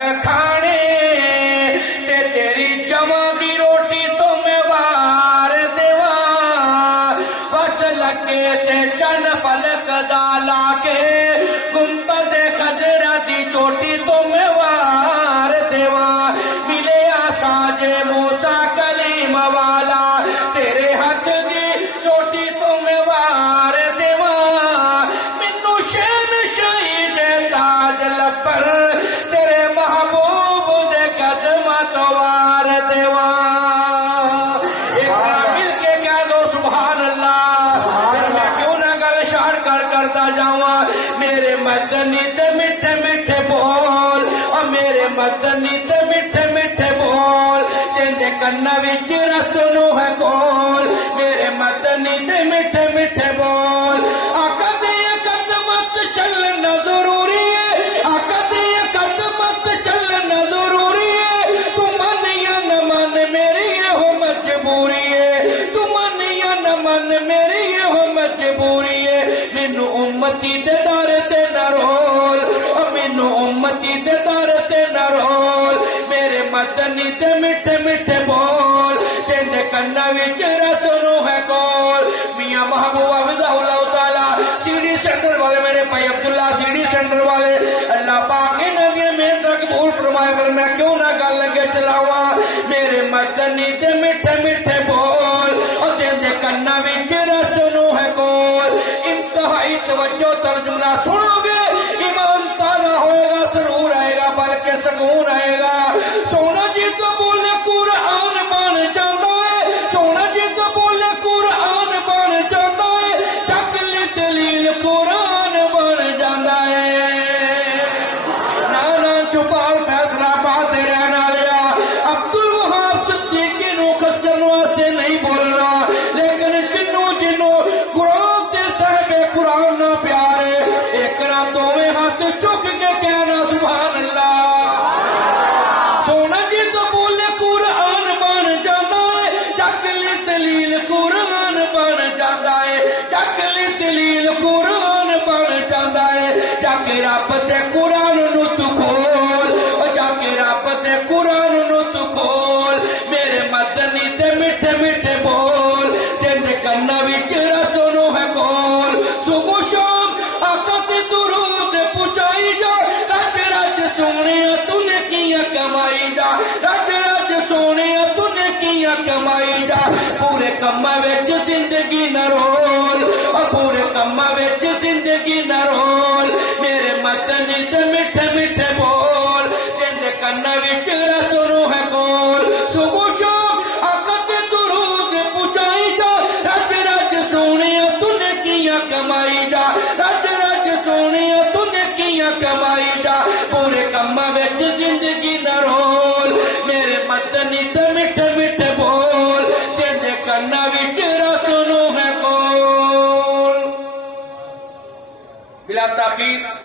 کھانے تے تیری جمع دی روٹی تو میں وار دیواں بس لگے تے چن فلک دالا کے گنبد خضرا دی چوٹی تو میں وار دیواں ملے ساجے موسیٰ کلیم والا تیرے ہاتھ دی چوٹی تو میں وار دیواں مینوں شین شہید تاج لپر تیرے محبوب دے قدماں تو وار دیواں ایک بار مل کے کہہ دو سبحان اللہ پھر میں کیوں نہ گل شار کرتا جاواں میرے مدنی تے میٹھے میٹھے بول اور میرے مدنی تے میٹھے میٹھے بول جندے کنا وچ رس نو ہے کول میرے مدنی تے میٹھے میٹھے بول آقا دی قدمت چلنا ضروری ہے آقا دی قدمت چلنا ضروری ہے تو من یا نہ من میری یہ ہو مجبوری ہے تو من یا نہ من میری یہ ہو مجبوری ہے مینوں امتی دے در تے نہ رول اور مینوں امتی دے در تے نہ رول میرے مدنی تے میٹھے میٹھے بول تیندے کنا وچ رس نو ہے کول میاں محبوب حفظہ اللہ تعالی سیڈی سینٹر والے میرے بھائی عبداللہ سیڈی سینٹر والے اللہ پاک انہاں دی محنت قبول فرمائے کر میں کیوں نہ گل لگے چلاواں میرے مدنی تے میٹھے میٹھے بول اور تیندے کنا وچ رس نو ہے کول انتہائی توجہ ترجمہ سنو گے ایمان تازہ ہوئے گا سرور آئے گا بلکہ سکون آئے گا سونا جی تو بولے قرآن بن جاتا ہے سونا جی تو بولے قرآن بن جاتا ہے ٹکلی دلیل قرآن بن جاتا ہے نانا چھپال فیصلہ بات رہنا لیا عبد الوہاب صدیقی نو کس کرنے واسطے نہیں بولنا لیکن جنوں قرآن تے صاحب قرآن نہ پیارے ایک راتوں میں ہاتھ چک کے کہنا سبحان اللہ سونا جی تو بولے قرآن بن جاتا ہے چکلی دلیل قرآن بن جاتا ہے چکلی دلیل قرآن بن جاتا ہے جا کے رب تے قرآن نو تو کھول جا کے رب تے قرآن نو تو کھول میرے مدنی تے میٹھے میٹھے بول تیندے کنا وچ رس نو ہے کول صبح شام آقا تے درود پہنچائی جا رج رج سونیا تو نے کیاں کمائی جا رج رج سونیا تو نے کیاں کمائی جا پورے کماں وچ زندگی نہ رول اور پورے کماں وچ زندگی نہ رول میرے مدنی تے میٹھے میٹھے بول تیندے کنا وچ رس نو ہے کول صبح شام آقا تے درود پہنچائی جا رج رج سونیا تو نے کیاں کمائی جا رج رج سونیا تو نے کیاں کمائی جا پورے کماں وچ زندگی نہ رول میرے مدنی تے میٹھے میٹھے بول تیندے کنا وچ رس نو ہے کول بلا تاخیر